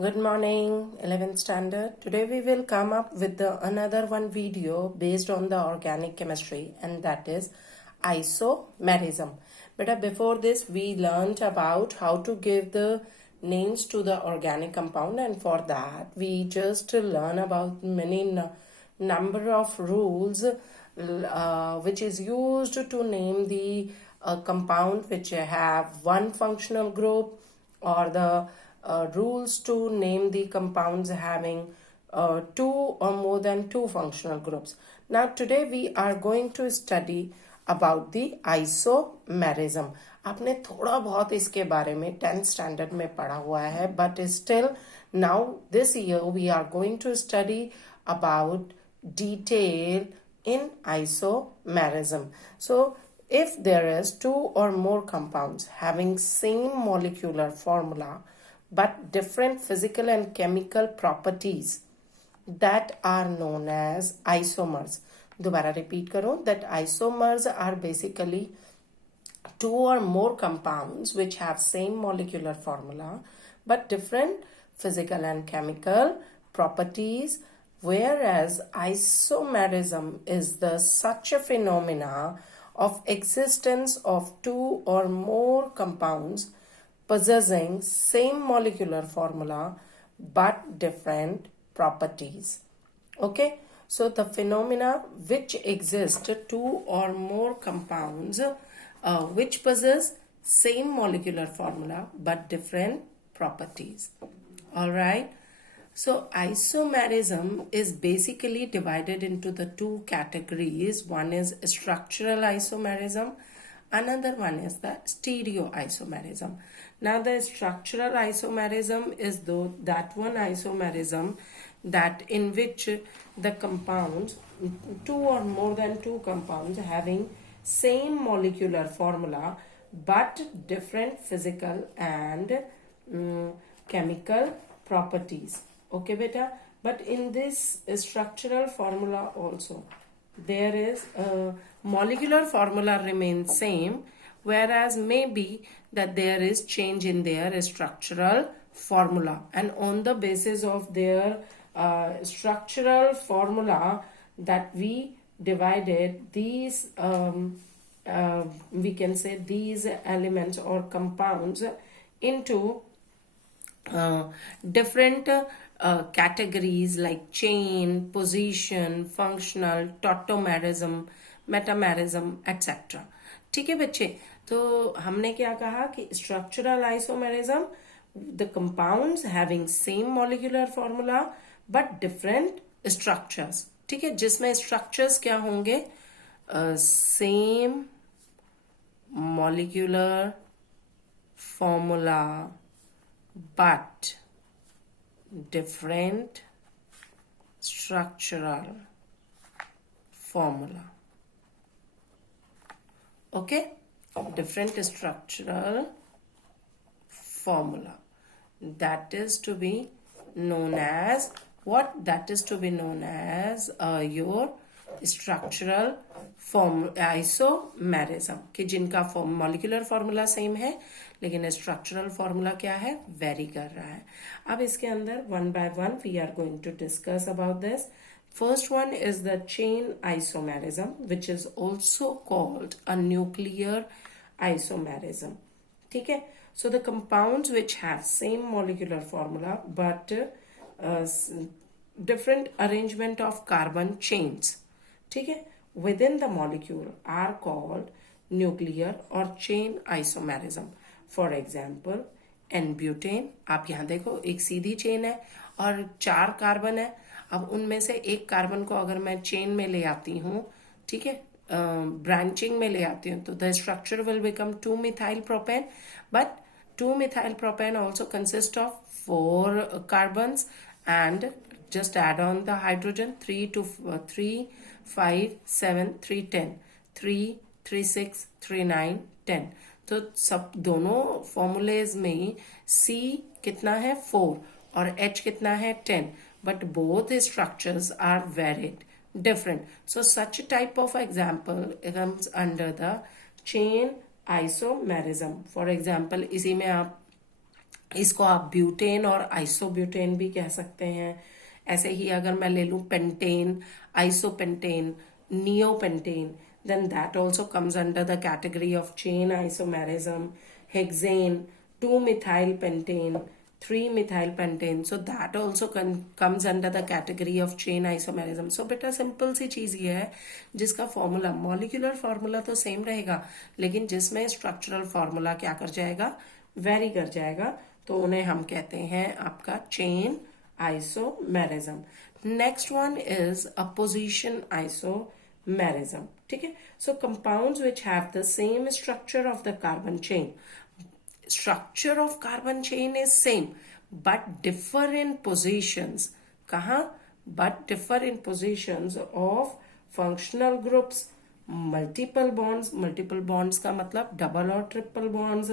Good morning, 11th standard. Today we will come up with another one video based on the organic chemistry, and that is isomerism. But before this we learned about how to give the names to the organic compound, and for that we just learn about many number of rules which is used to name the compound which have one functional group, or the rules to name the compounds having two or more than two functional groups. Now today we are going to study about the isomerism. आपने थोड़ा बहुत इसके बारे में 10th standard में पढ़ा हुआ है, but still now this year we are going to study about detail in isomerism. So if there is two or more compounds having same molecular formula but different physical and chemical properties, that are known as isomers. दोबारा repeat करो, that isomers are basically two or more compounds which have same molecular formula but different physical and chemical properties, whereas isomerism is the such a phenomena of existence of two or more compounds possessing same molecular formula but different properties. Okay, so the phenomena which exist two or more compounds which possess same molecular formula but different properties. All right, so isomerism is basically divided into the two categories. One is structural isomerism, another one is the stereoisomerism. Now the structural isomerism is that one isomerism that in which the compounds, two or more than two compounds having same molecular formula but different physical and chemical properties. Okay beta, but in this structural formula also there is a molecular formula remains same, whereas maybe that there is change in their structural formula, and on the basis of their structural formula that we divided these we can say these elements or compounds into different categories like chain, position, functional, tautomerism, metamerism, etc. ठीक है बच्चे, तो हमने क्या कहा कि structural isomerism, the compounds having same molecular formula but different structures. ठीक है, जिसमें structures क्या होंगे, same molecular formula but different structural formula. Okay, different structural formula, that is to be known as what? That is to be known as your structural form isomerism, कि जिनका molecular formula same है लेकिन structural formula क्या है, vary कर रहा है. अब इसके अंदर one by one we are going to discuss about this. First one is the chain isomerism, which is also called a nuclear isomerism. ठीक है, so the compounds which have same molecular formula but different arrangement of carbon chains, ठीक है, within the molecule are called nuclear or chain isomerism. For example, N-butane, आप यहाँ देखो एक सीधी chain है और 4 कार्बन है. अब उनमें से एक कार्बन को अगर मैं चेन में ले आती हूँ, ठीक है, ब्रांचिंग में ले आती हूँ, तो the structure will become 2-methyl propane, but 2-methyl propane also consists of 4 carbons, and just add on the hydrogen, 3, 5, 7, 3, 10, 3, 3, 6, 3, 9, 10. तो सब दोनों फॉर्मूलेज में C कितना है 4 और H कितना है 10, but both structures are varied, different. So such a type of example comes under the chain isomerism. For example, इसी में आप इसको आप ब्यूटेन और आइसोब्यूटेन भी कह सकते हैं। ऐसे ही अगर मैं ले लूं pentane, isopentane, neopentane, then that also comes under the category of chain isomerism. Hexane, 2-methyl pentane, 3-methyl pentane, so that also comes under the category of chain isomerism. So बेटा सिंपल सी चीज ये है जिसका फॉर्मूला, मॉलिक्यूलर फार्मूला तो same रहेगा, लेकिन जिसमें structural formula क्या कर जाएगा, वेरी कर जाएगा, तो उन्हें हम कहते हैं आपका chain isomerism. Next one is a position isomerism. ठीक है. So compounds which have the same structure of the carbon chain, structure of carbon chain is same but differ in positions. कहा? But differ in positions of functional groups, multiple bonds. Multiple bonds का मतलब double और triple bonds,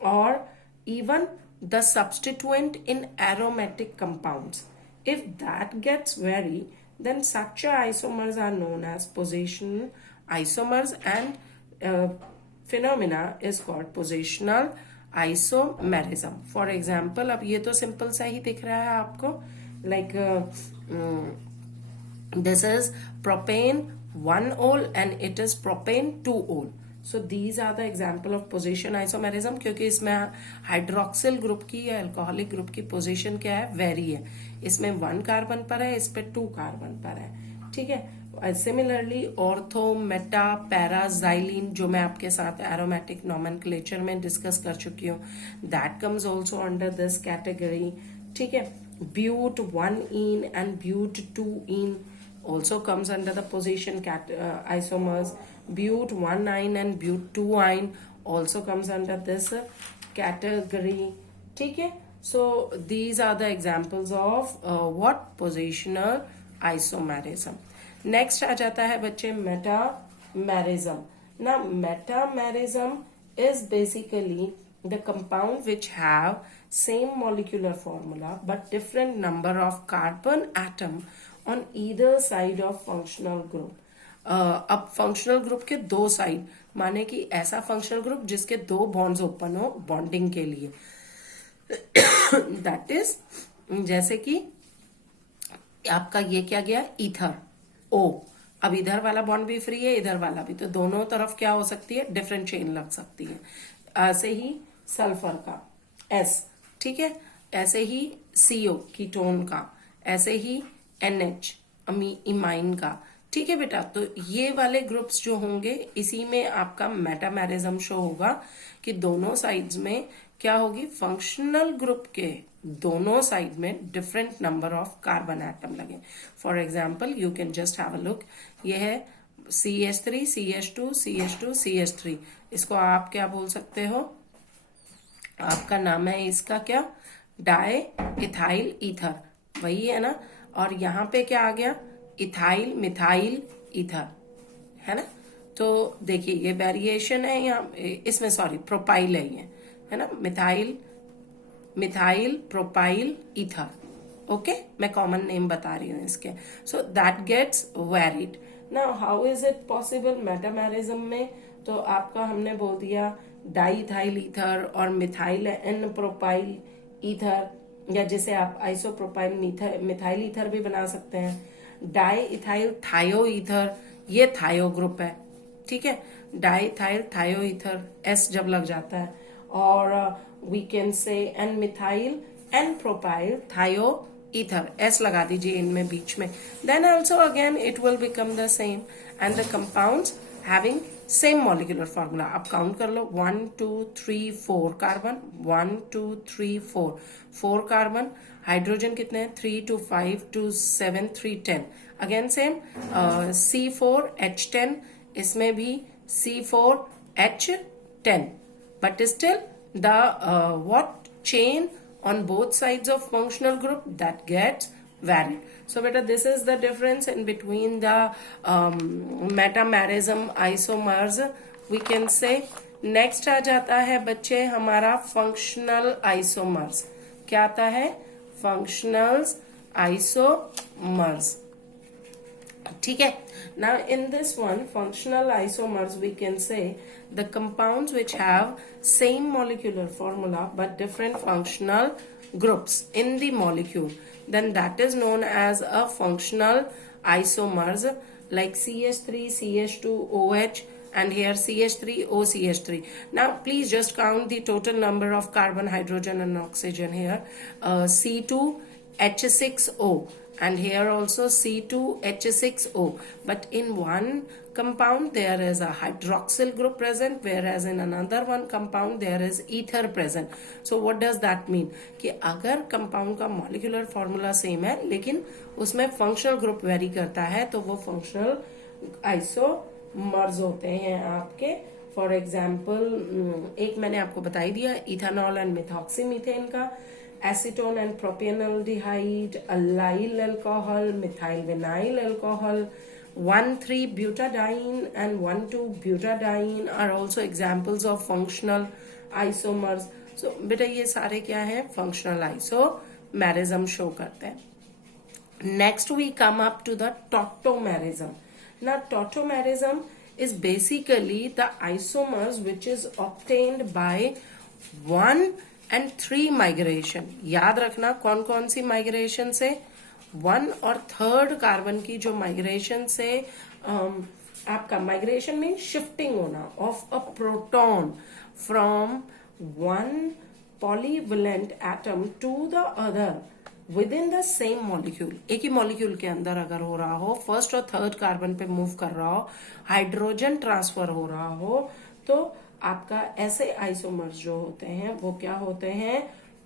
और even the substituent in aromatic compounds. If that gets vary, then such isomers are known as positional isomers, and phenomena is called positional isomerism. For example, अब ये तो simple सा ही दिख रहा है आपको, like this is propane 1-ol and it is propane 2-ol. So these are the example of position isomerism, क्योंकि इसमें हाइड्रोक्सिल ग्रुप की या अल्कोहलिक ग्रुप की पोजीशन क्या है, वेरी है. इसमें 1 कार्बन पर है, इस पे 2 कार्बन पर है. ठीक है. Similarly ortho, Meta, para, xylene, जो मैं आपके साथ एरोमेटिक नॉमेनक्लेचर में डिस्कस कर चुकी हूँ, that comes also under this category. ठीक है. ब्यूट 1-ene and ब्यूट 2-ene also comes under the position isomers. Bute 1-ine and bute 2-ine also comes under this category. ठीक है. So these are the examples of what positional isomerism. Next आ जाता है बच्चे metamerism. Now metamerism is basically the compound which have same molecular formula but different number of carbon atom on either side of functional group. अब functional group के 2 side, माने कि ऐसा functional group जिसके 2 bonds open हो bonding के लिए. That is जैसे कि आपका ये क्या गया, ईथर O. अब इधर वाला बॉन्ड भी फ्री है, इधर वाला भी, तो दोनों तरफ क्या हो सकती है, डिफरेंट चेन लग सकती है. ऐसे ही सल्फर का S. ठीक है. ऐसे ही CO कीटोन का, ऐसे ही NH इमाइन का. ठीक है बेटा. तो ये वाले ग्रुप्स जो होंगे, इसी में आपका मेटामेरिज्म शो होगा कि दोनों साइड्स में क्या होगी, फंक्शनल ग्रुप के दोनों साइड में different number of carbon atom लगे. For example you can just have a look. ये है CH3, CH2, CH2, CH3. इसको आप क्या बोल सकते हो, आपका नाम है इसका क्या, डाई इथाइल ईथर, वही है ना. और यहाँ पे क्या आ गया, इथाइल मिथाइल ईथर, है ना. तो देखिए ये वेरिएशन है यहाँ इसमें, सॉरी प्रोपाइल है ये, है ना. Methyl methyl propyl ether. Okay, मैं कॉमन नेम बता रही हूँ इसके. So that gets varied. Now how is it possible metamerism में, तो आपका हमने बोल दिया डाईथाइल ईथर और मिथाइल एन प्रोपाइल ईथर, या जिसे आप आइसोप्रोपाइल मिथाइल ईथर भी बना सकते हैं. डाई इथाइल थायो ईथर, ये थायो ग्रुप है. ठीक है. Di ethyl thio ether, S जब लग जाता है. और we can say n methyl n propyl thio ether, S लगा दीजिए इनमें बीच में. Then also again it will become the same and the compounds having same molecular formula. आप काउंट कर लो, 1 2 3 4 कार्बन, 1 2 3 4 कार्बन. हाइड्रोजन कितने हैं, 3 2 5 2 7 3 10. अगेन सेम C4H10, इसमें भी C4H10, but still the what chain on both sides of functional group that gets varied. So beta, this is the difference in between the metamerism isomers, we can say. Next आ जाता है बच्चे हमारा functional isomers. क्या आता है, functional isomers. ठीक है. Now in this one, functional isomers, we can say the compounds which have same molecular formula but different functional groups in the molecule, then that is known as a functional isomers, like CH3 CH2OH and here CH3O CH3. Now please just count the total number of carbon, hydrogen and oxygen here. C2H6O and here also C2H6O, but in one compound there is a hydroxyl group present, whereas in another one compound there is ether present. So what does that mean? कि अगर compound का molecular formula same है लेकिन उसमें functional group vary करता है तो वो functional isomers होते हैं आपके. फॉर एग्जाम्पल एक मैंने आपको बता ही दिया, इथेनॉल एंड मिथॉक्सीमीथेन का, acetone and propionaldehyde, allyl alcohol, methyl vinyl alcohol, 1,3-butadiene and 1,2-butadiene are also examples of functional isomers. So बेटा ये सारे क्या है, functional isomerism show करते हैं. Next we come up to the tautomerism. Now tautomerism is basically the isomers which is obtained by 1 and 3 migration. याद रखना कौन कौन सी migration से, 1 और 3rd कार्बन की जो migration से आपका migration में shifting होना of a proton from one polyvalent atom to the other within the same molecule. एक ही molecule के अंदर अगर हो रहा हो, फर्स्ट और थर्ड कार्बन पे मूव कर रहा हो, हाइड्रोजन ट्रांसफर हो रहा हो, तो आपका ऐसे आइसोमर्स जो होते हैं वो क्या होते हैं,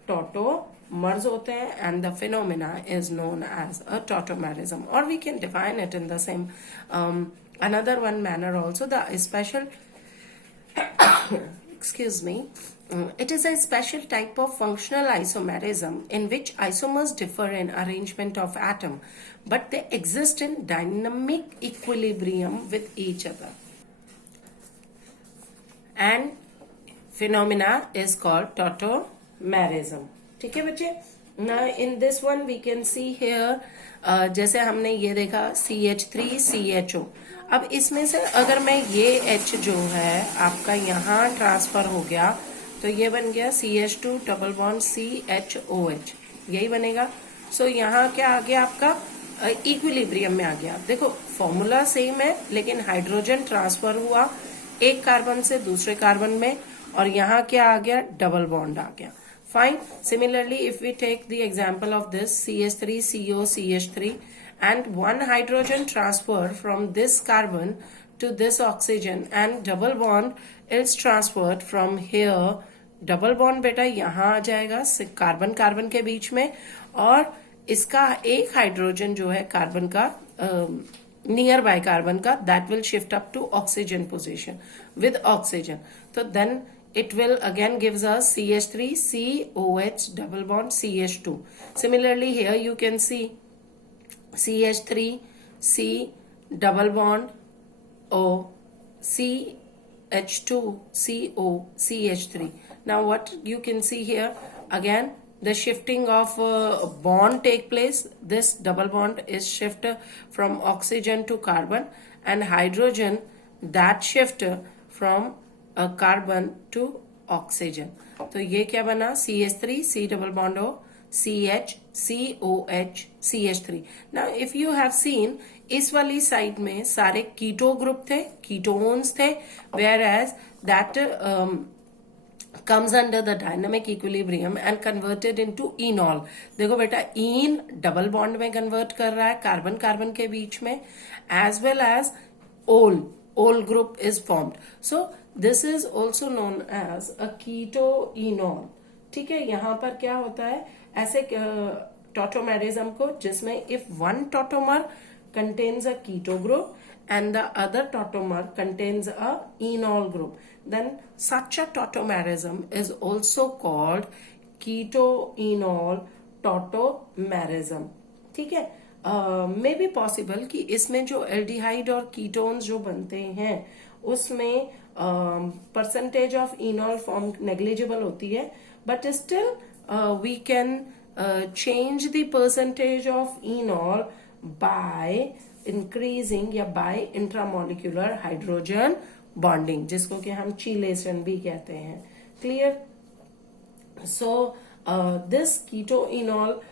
टॉटोमर्स होते हैं. And the phenomena is known as a tautomerism, और we can define it in the same another one manner also. The special excuse me, it is a special type of functional isomerism in which isomers differ in arrangement of atom, but they exist in dynamic equilibrium with each other. And phenomena is called tautomerism. ठीक है बच्चे. Now in this one we can see here, जैसे हमने ये देखा CH3CHO. अब इसमें से अगर मैं ये H जो है आपका यहाँ ट्रांसफर हो गया तो ये बन गया CH2 डबल बॉन्ड CHOH, यही बनेगा. सो यहाँ क्या आ गया आपका, इक्विलिब्रियम में आ गया. देखो फॉर्मूला सेम है लेकिन हाइड्रोजन ट्रांसफर हुआ एक कार्बन से दूसरे कार्बन में, और यहाँ क्या आ गया, डबल बॉन्ड आ गया. Fine. Similarly, if we take the example of this CH3CO CH3 and one hydrogen transfer from this carbon to this oxygen and double bond is transferred from here. Double bond बेटा यहाँ आ जाएगा carbon carbon के बीच में, और इसका एक hydrogen जो है कार्बन का नियर बाय कार्बन का, that will shift up to oxygen position with oxygen. तो then it will again gives us CH3 COH double bond CH2. Similarly here you can see CH3 C double bond O CH2 CO CH3. Now what you can see here, again the shifting of bond take place. This double bond is shift from oxygen to carbon, and hydrogen that shift from carbon to oxygen. तो ये क्या बना, CH3 C double bond O CH COH CH3. Now if you have seen इस वाली side में सारे keto group थे, ketones थे, whereas that comes under the dynamic equilibrium and converted into enol. देखो बेटा इन डबल बॉन्ड में convert कर रहा है कार्बन कार्बन के बीच में, as well as ol group is formed. So this is also known as a ketoenol. ठीक है, यहाँ पर क्या होता है, ऐसे tautomerism को जिसमें if one tautomer contains a keto group and the other tautomer contains a enol group, then such a tautomerism is also called ketoenol tautomerism. ठीक है. मे बी पॉसिबल कि इसमें जो एल्डिहाइड और कीटोन्स जो बनते हैं उसमें percentage of enol form negligible होती है, but still we can change the percentage of enol by increasing या बाय इंट्रामोलिकुलर हाइड्रोजन बॉन्डिंग, जिसको कि हम चीलेशन भी कहते हैं. Clear? So this keto-enol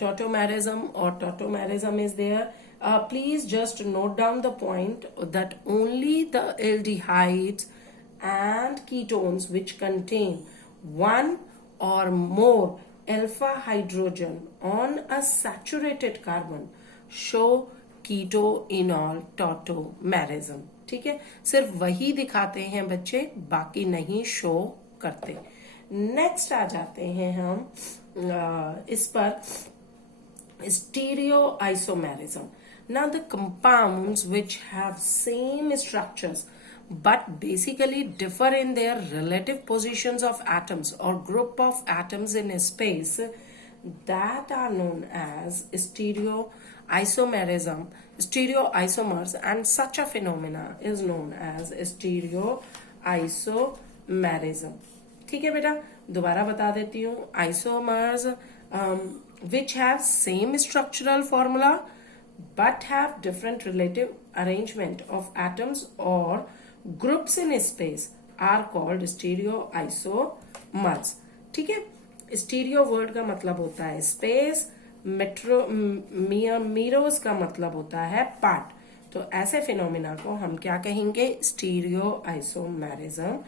tautomerism or tautomerism is there. Please just note down the point that only the aldehydes and ketones which contain one or more alpha hydrogen on a saturated carbon show keto-enol tautomerism. ठीक है, सिर्फ वही दिखाते हैं बच्चे, बाकी नहीं show करते. नेक्स्ट आ जाते हैं हम इस पर stereoisomerism. Now the compounds which have same structures but basically differ in their relative positions of atoms or group of atoms in space, that are known as stereoisomerism, stereoisomers, and such a phenomena is known as stereoisomerism. ठीक है बेटा, दोबारा बता देती हूँ. Isomers which have same structural formula but have different relative arrangement of atoms or groups in space are called stereoisomers. ठीक है, stereo word का मतलब होता है स्पेस, मीरोस का मतलब होता है पार्ट. तो ऐसे फिनोमिना को हम क्या कहेंगे? स्टीरियोआइसोमेरिज्म,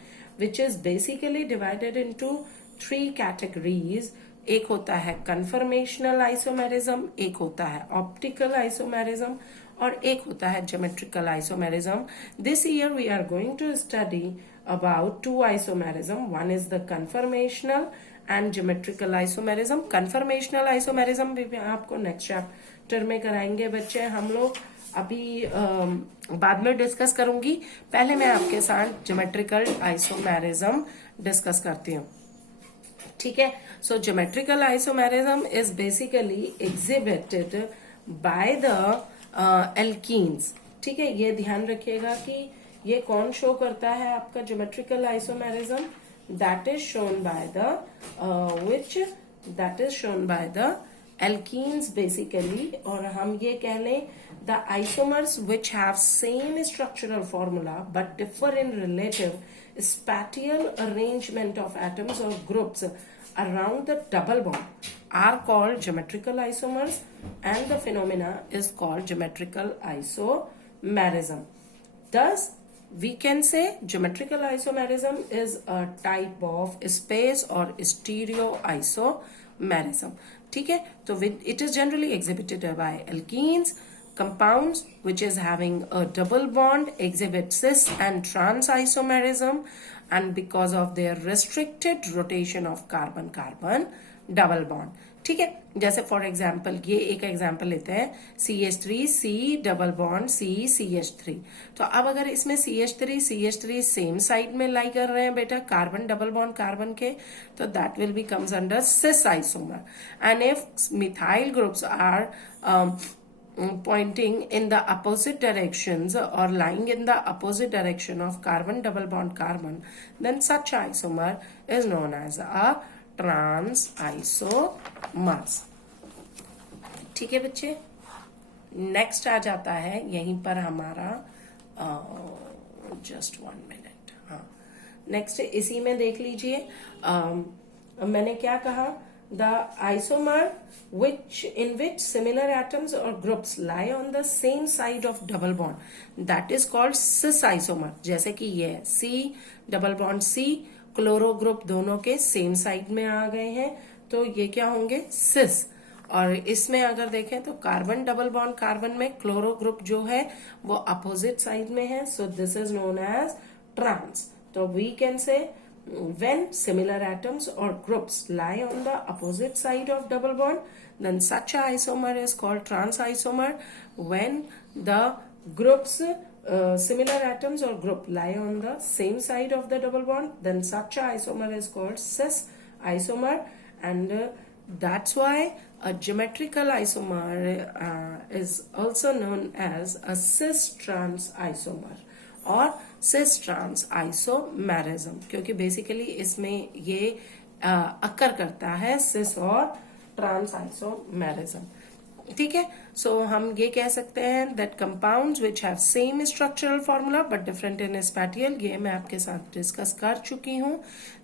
which is basically divided into 3 categories. एक होता है conformational isomerism, एक होता है optical isomerism, और एक होता है geometrical isomerism. This year we are going to study about 2 isomerism. One is the conformational and geometrical isomerism. Conformational isomerism भी आपको next chapter में कराएंगे बच्चे हम लोग. अभी बाद में डिस्कस करूंगी. पहले मैं आपके साथ ज्योमेट्रिकल आइसोमेरिज्म डिस्कस करती हूँ. ठीक है, so geometrical isomerism is basically exhibited by the alkenes. ठीक है, ये ध्यान रखिएगा कि ये कौन शो करता है आपका geometrical isomerism. That is shown by the alkenes basically, और हम ये कह लें the isomers which have same structural formula but differ in relative spatial arrangement of atoms or groups around the double bond are called geometrical isomers, and the phenomena is called geometrical isomerism. Thus we can say geometrical isomerism is a type of space or stereoisomerism. ठीक है, तो it is generally exhibited by alkenes. Compounds which is having a double bond exhibit cis and trans isomerism, and because of their restricted rotation of carbon-carbon double bond. ठीक है, जैसे for example ये एक example लेते हैं CH3C double bond CH3. तो अब अगर इसमें CH3 सेम साइड में लाई कर रहे हैं बेटा कार्बन डबल बॉन्ड कार्बन के, तो that will be comes under cis isomer. And if methyl groups are pointing in the opposite directions or lying in the opposite direction of carbon double bond carbon, then such isomer is known as a trans isomers. ठीक है बच्चे, next आ जाता है यहीं पर हमारा just 1 minute. हाँ, नेक्स्ट इसी में देख लीजिए. मैंने क्या कहा? The isomer in which similar atoms or groups lie on the same side of double bond, that is called cis isomer. जैसे कि ये C double bond C chloro group दोनों के सेम साइड में आ गए हैं, तो ये क्या होंगे? सिस. और इसमें अगर देखें तो कार्बन डबल बॉन्ड कार्बन में क्लोरो ग्रुप जो है वो अपोजिट साइड में है, so this is known as trans. तो we can say when similar atoms or groups lie on the opposite side of double bond, then such a isomer is called trans isomer. When the groups similar atoms or group lie on the same side of the double bond, then such a isomer is called cis isomer. And that's why a geometrical isomer is also known as a cis trans isomer और cis trans isomerism, क्योंकि basically इसमें ये अकर करता है सिस और trans isomerism. ठीक है. सो हम ये कह सकते हैं that compounds which have same structural formula but different in spatial, ये मैं आपके साथ डिस्कस कर चुकी हूँ.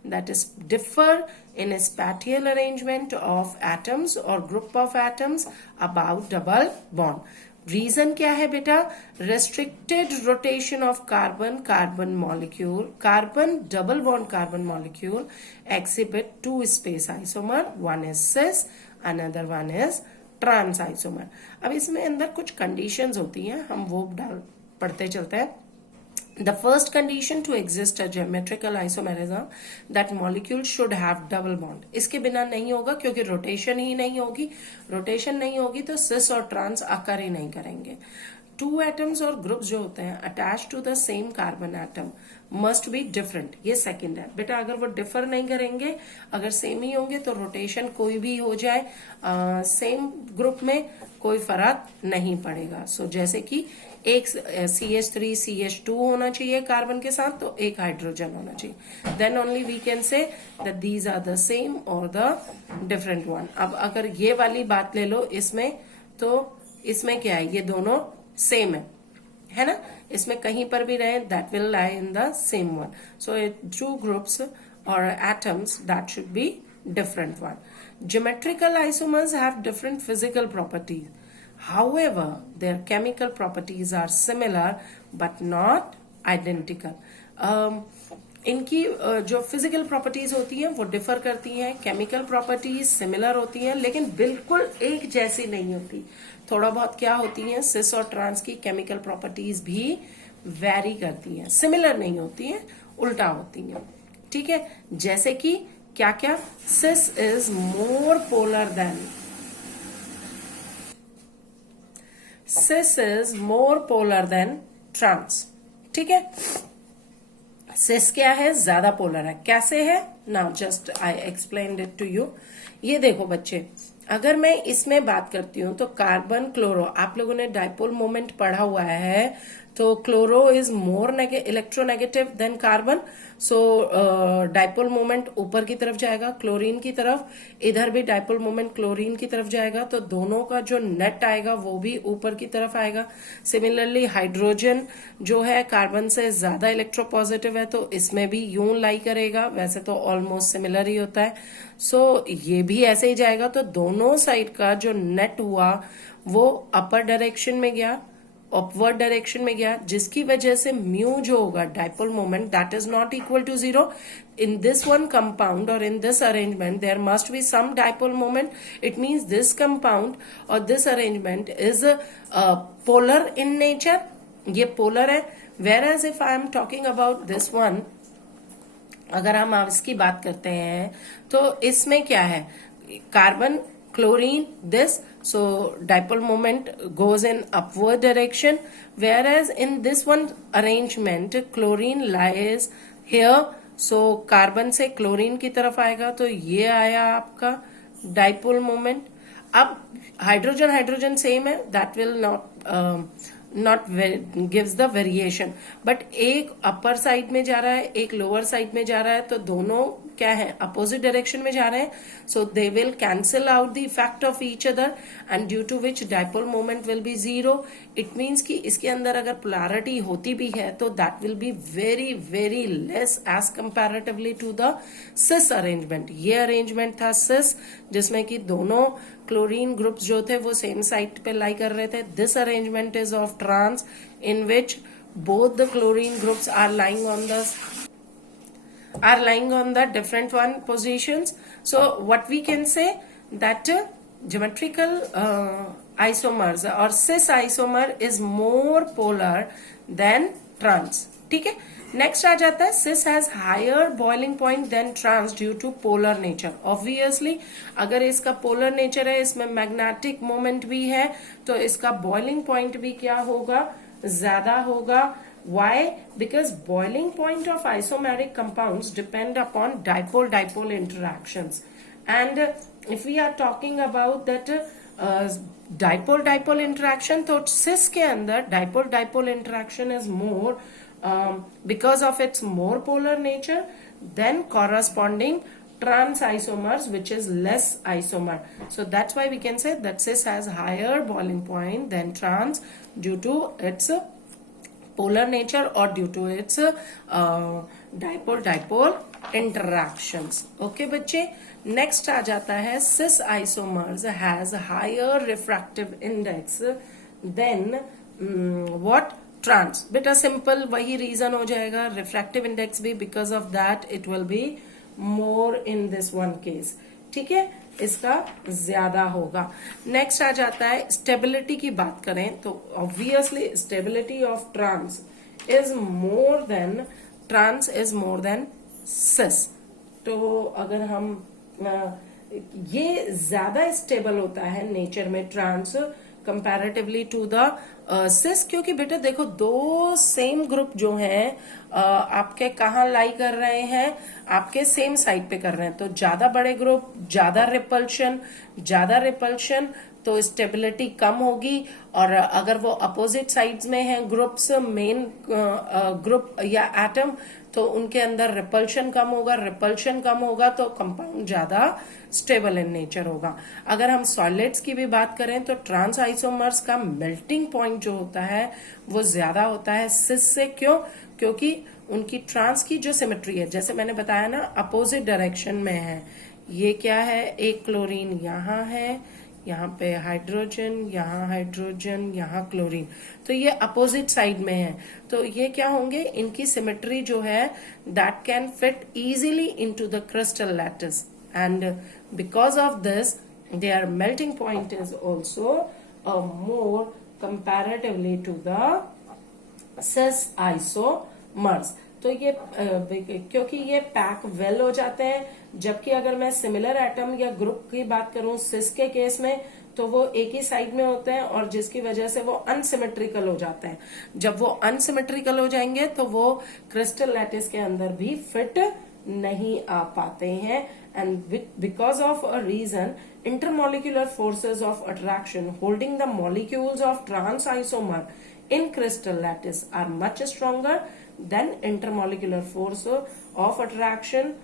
That is differ in spatial arrangement of atoms और group of atoms about double bond. Reason क्या है बेटा? Restricted rotation of carbon molecule, carbon double bond carbon molecule exhibit two space isomer, one is cis, another one is trans isomer. अब इसमें अंदर कुछ conditions होती हैं, हम वो पढ़ते चलते हैं. The first condition to exist a geometrical isomerism that molecule should have double bond. इसके बिना नहीं होगा क्योंकि रोटेशन ही नहीं होगी. रोटेशन नहीं होगी तो सिस और ट्रांस आकर ही नहीं करेंगे. टू एटम्स और ग्रुप्स जो होते हैं attach to the same carbon atom must be different. ये सेकंड है बेटा. अगर वो डिफर नहीं करेंगे, अगर सेम ही होंगे तो रोटेशन कोई भी हो जाए सेम ग्रुप में कोई फर्क नहीं पड़ेगा. सो जैसे कि एक CH3 CH2 होना चाहिए कार्बन के साथ, तो एक हाइड्रोजन होना चाहिए. Then only we can say that these are the same और द डिफरेंट वन. अब अगर ये वाली बात ले लो इसमें, तो इसमें क्या है, ये दोनों सेम है ना. इसमें कहीं पर भी रहे that will lie in the same one. So two groups और atoms that should be different one. Geometrical isomers have different physical properties. However, their chemical properties are similar but not identical. इनकी जो physical properties होती हैं वो differ करती हैं, chemical properties similar होती हैं, लेकिन बिल्कुल एक जैसी नहीं होती. थोड़ा बहुत क्या होती हैं, सिस और ट्रांस की केमिकल प्रॉपर्टीज भी वेरी करती हैं, सिमिलर नहीं होती हैं, उल्टा होती हैं. ठीक है. जैसे कि क्या क्या, cis is more polar than, cis is more polar than trans. ठीक है. सिस क्या है, ज्यादा पोलर है. कैसे है? Now just I explained it to you. ये देखो बच्चे, अगर मैं इसमें बात करती हूं तो कार्बन क्लोरो, आप लोगों ने डाइपोल मोमेंट पढ़ा हुआ है, तो chloro is more electronegative than carbon. So dipole moment ऊपर की तरफ जाएगा क्लोरीन की तरफ, इधर भी डाइपोल मोमेंट क्लोरीन की तरफ जाएगा, तो दोनों का जो नेट आएगा वो भी ऊपर की तरफ आएगा. सिमिलरली हाइड्रोजन जो है कार्बन से ज्यादा इलेक्ट्रोपॉजिटिव है, तो इसमें भी यूं लाई करेगा. वैसे तो ऑलमोस्ट सिमिलर ही होता है. सो ये भी ऐसे ही जाएगा. तो दोनों साइड का जो नेट हुआ वो अपर डायरेक्शन में गया, अपवर्ड डायरेक्शन में गया, जिसकी वजह से म्यू जो होगा dipole moment that is not equal to 0. in this one compound or in this arrangement there must be some dipole moment. It means this compound or this arrangement is polar in nature. ये polar है. whereas if I am talking about this one, अगर हम इसकी बात करते हैं तो इसमें क्या है, carbon chlorine this, so dipole moment goes in upward direction, whereas in this one arrangement chlorine lies here, so carbon से chlorine की तरफ आएगा, तो ये आया आपका dipole moment. अब हाइड्रोजन सेम है, that will not gives the variation, but एक अपर साइड में जा रहा है, एक लोअर साइड में जा रहा है, तो दोनों क्या है, अपोजिट डायरेक्शन में जा रहे हैं. So they will cancel out the effect of each other and due to which dipole moment will be 0. It means कि इसके अंदर अगर पोलैरिटी होती भी है तो that will be very very less as comparatively to the cis arrangement. ये arrangement था सिस, जिसमें कि दोनों क्लोरीन ग्रुप्स जो थे वो सेम साइड पे लाई कर रहे थे. This arrangement is of trans in which both the chlorine groups are lying on the different one positions. So what we can say that geometrical isomers or cis isomer is more polar than trans. ठीक है. Next आ जाता है cis has higher boiling point than trans due to polar nature. Obviously अगर इसका polar nature है, इसमें magnetic moment भी है, तो इसका boiling point भी क्या होगा, ज्यादा होगा. Why? Because boiling point of isomeric compounds depend upon dipole-dipole interactions. And if we are talking about that dipole-dipole interaction, तो cis के अंदर dipole-dipole interaction is more because of its more polar nature, then corresponding trans isomers, which is less isomer. So that's why we can say that cis has higher boiling point than trans due to its polar nature or due to its dipole-dipole interactions. Okay बच्चे, next आ जाता है cis isomers has higher refractive index than what trans. बेटा simple वही reason हो जाएगा, refractive index भी because of that it will be more in this one case. ठीक है, इसका ज्यादा होगा. नेक्स्ट आ जाता है स्टेबिलिटी की बात करें तो obviously stability of trans is more than cis. तो अगर हम ये ज्यादा स्टेबल होता है नेचर में trans comparatively to the cis, क्योंकि बेटा देखो दो सेम ग्रुप जो हैं आपके कहाँ लाई कर रहे हैं, आपके सेम साइड पे कर रहे हैं. तो ज्यादा बड़े ग्रुप ज्यादा रिपल्शन तो स्टेबिलिटी कम होगी. और अगर वो अपोजिट साइड्स में हैं ग्रुप्स, मेन ग्रुप या एटम, तो उनके अंदर रिपल्शन कम होगा तो कंपाउंड ज्यादा स्टेबल इन नेचर होगा. अगर हम सॉलिड्स की भी बात करें तो ट्रांस आइसोमर्स का मेल्टिंग पॉइंट जो होता है वो ज्यादा होता है सिस से. क्यों? क्योंकि उनकी ट्रांस की जो सिमेट्री है, जैसे मैंने बताया ना, अपोजिट डायरेक्शन में है. ये क्या है, एक क्लोरीन यहाँ है, यहाँ पे हाइड्रोजन, यहाँ क्लोरीन, तो ये अपोजिट साइड में है. तो ये क्या होंगे, इनकी सिमेट्री जो है that can fit easily into the crystal lattice, and because of this their melting point is also more comparatively to the cis isomers. तो ये क्योंकि ये पैक वेल हो जाते हैं, जबकि अगर मैं सिमिलर एटम या ग्रुप की बात करूं सिस के केस में तो वो एक ही साइड में होते हैं और जिसकी वजह से वो अनसिमेट्रिकल हो जाते हैं. जब वो अनसिमेट्रिकल हो जाएंगे तो वो क्रिस्टल लैटिस के अंदर भी फिट नहीं आ पाते हैं. And because of a reason, intermolecular forces of attraction holding the molecules of trans isomer in crystal lattice are much stronger than intermolecular force of attraction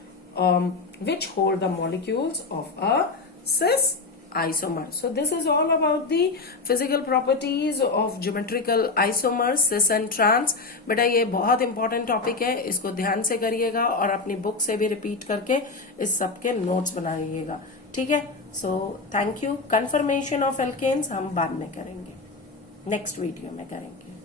which hold the molecules of a cis isomer. So this is all about the physical properties of geometrical isomers, cis and trans. बेटा ये बहुत important topic है, इसको ध्यान से करिएगा और अपनी बुक से भी रिपीट करके इस सब के नोट्स बनाइएगा. ठीक है, so thank you. Conformation of alkanes हम बाद में करेंगे, नेक्स्ट वीडियो में करेंगे.